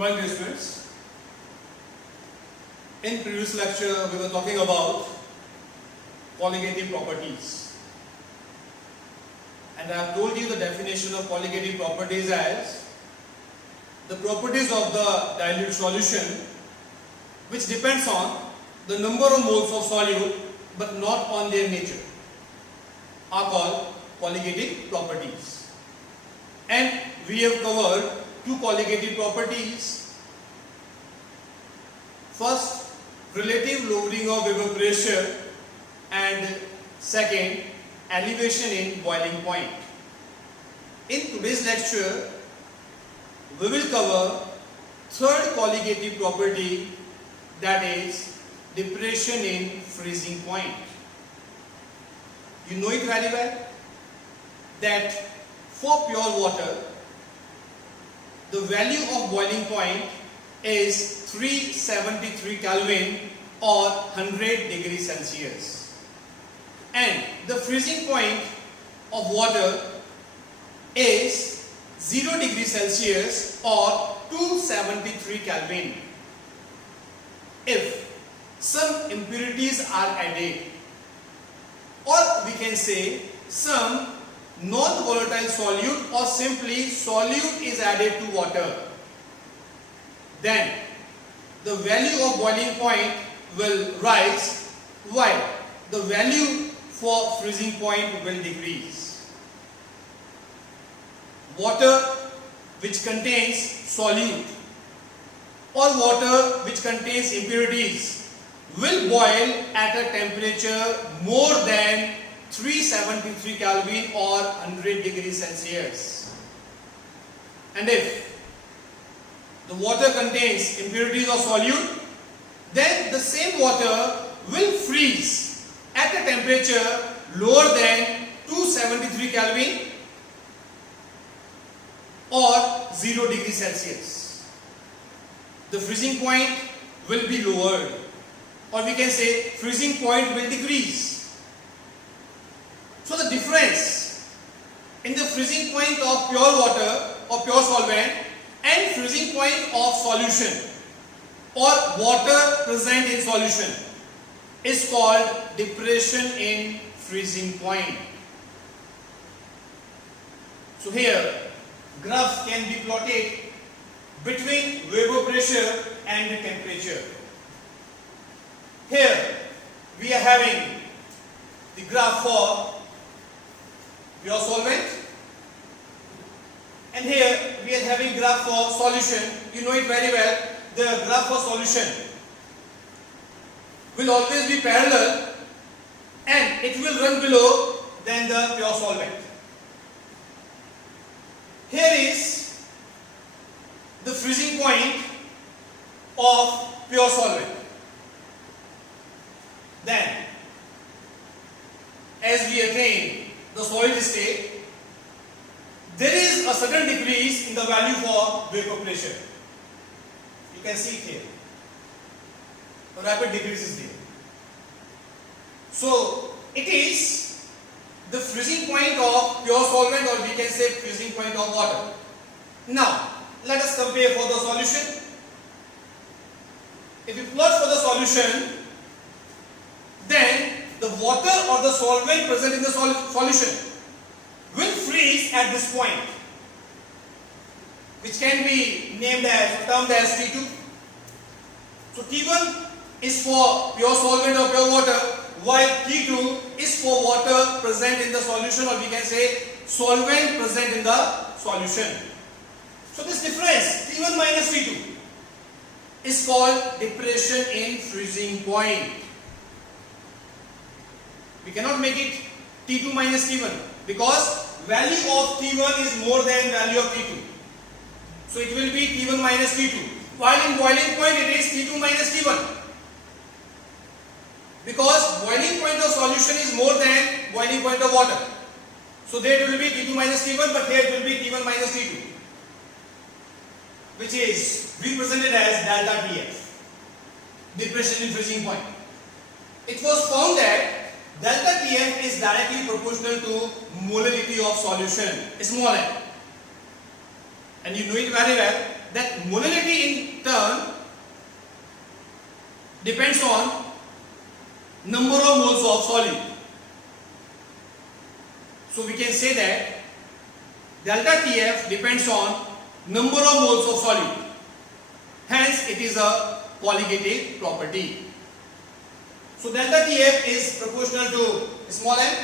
morning, dear students. In previous lecture, we were talking about colligative properties, and I have told you the definition of colligative properties as the properties of the dilute solution which depends on the number of moles of solute but not on their nature are called colligative properties. And we have covered two colligative properties. First, relative lowering of vapor pressure, and second, elevation in boiling point. In today's lecture, we will cover third colligative property, that is depression in freezing point. You know it very well that for pure water, the value of boiling point is 373 Kelvin or 100 degrees Celsius, and the freezing point of water is 0 degrees Celsius or 273 Kelvin. If some impurities are added, or we can say some non-volatile solute or simply solute is added to water, then the value of boiling point will rise while the value for freezing point will decrease. Water which contains solute or water which contains impurities will boil at a temperature more than 373 Kelvin or 100 degrees Celsius. And if the water contains impurities or solute, then the same water will freeze at a temperature lower than 273 Kelvin or 0 degrees Celsius. The freezing point will be lowered, or we can say freezing point will decrease. So the difference in the freezing point of pure water or pure solvent and freezing point of solution or water present in solution is called depression in freezing point. So here graphs can be plotted between vapor pressure and temperature. Here we are having the graph for pure solvent, and here we are having graph for solution. You know it very well. The graph for solution will always be parallel and it will run below than the pure solvent. Here is the freezing point of pure solvent. Then as we attain the solid state, there is a sudden decrease in the value for vapor pressure. You can see it here. A rapid decrease is there. So it is the freezing point of pure solvent, or we can say freezing point of water. Now let us compare for the solution. If we plot for the solution, then the water or the solvent present in the solution will freeze at this point, which can be named as, termed as T2. So T1 is for pure solvent or pure water, while T2 is for water present in the solution, or we can say solvent present in the solution. So this difference, T1 minus T2, is called depression in freezing point. We cannot make it T2 minus T1 because value of T1 is more than value of T2. So it will be T1 minus T2. While in boiling point it is T2 minus T1. Because boiling point of solution is more than boiling point of water. So there it will be T2 minus T1, but here it will be T1 minus T2, which is represented as delta TF, depression in freezing point. It was found that delta TF is directly proportional to molarity of solution, small m. And you know it very well that molality in turn depends on number of moles of solute. So we can say that delta TF depends on number of moles of solute. Hence it is a colligative property. So delta TF is proportional to small m.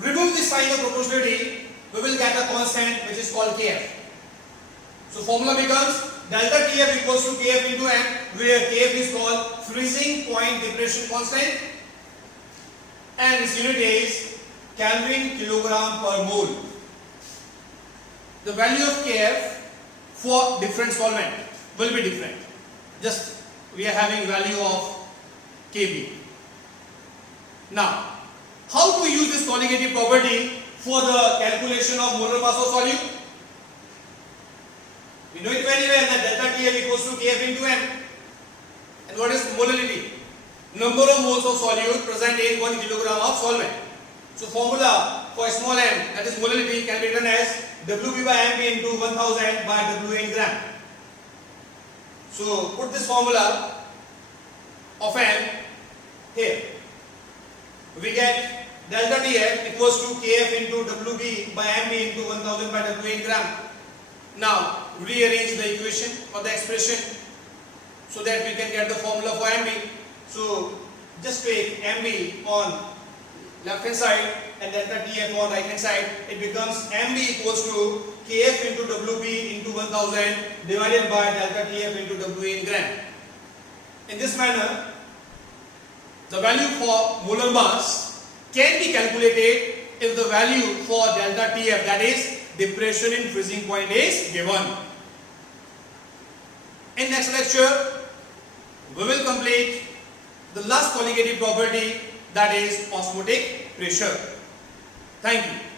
Remove this sign of proportionality, we will get a constant which is called Kf. So formula becomes delta TF equals to Kf into m, where Kf is called freezing point depression constant and its unit is Kelvin kilogram per mole. The value of Kf for different solvent will be different. Just we are having value of Kb. Now, how to use this colligative property for the calculation of molar mass of solute? We know it very well that delta TF equals to Kf into m. And what is molality? Number of moles of solute present in 1 kilogram of solvent. So formula for small m, that is molality, can be written as Wb by mb into 1000 by Wa in gram. So put this formula of m here. We get delta TF equals to Kf into Wb by mb into 1000 by Wa in gram. Now rearrange the equation or the expression so that we can get the formula for mb. So just take mb on left hand side and delta TF on right hand side. It becomes mb equals to Kf into Wb into 1000 divided by delta TF into Wa in gram. In this manner, the value for molar mass can be calculated if the value for delta TF, that is depression in freezing point, is given. In next lecture, we will complete the last colligative property, that is osmotic pressure. Thank you.